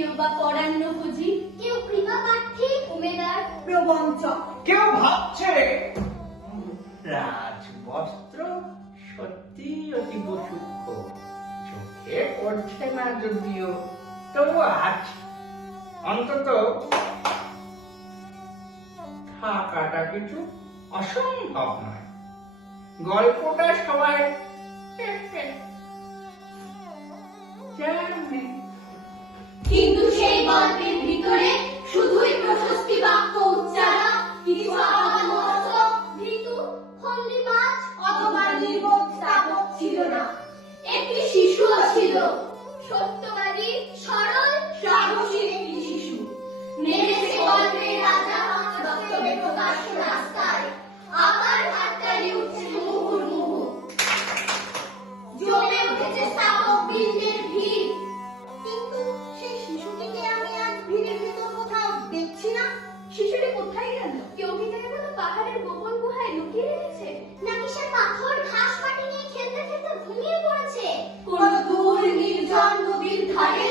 কেউ বা পরান্ন খুঁজি কেউ কৃপা প্রার্থী উমেদার। প্রবঞ্চ কেউ ভাবছে সত্যি চোখে পড়ছে না যদিও তবু আজ অন্তত থাকাটা কিছু অসম্ভব নয়। গল্পটা সবাই হ্যাঁ, হ্যাঁ। জানে সেই গল্পের ভিতরে শুধুই প্রশস্তি বাক্য উচ্চারণ, কিছু আপাদমস্ত ঋতু খন্ডিবাজ অথবা নির্বোধ স্থাপক ছিল না। একটি শিশুও ছিল সত্যবাদী, সরল, সাহসী একটি শিশু। নেমেছে গল্পের Hallelujah.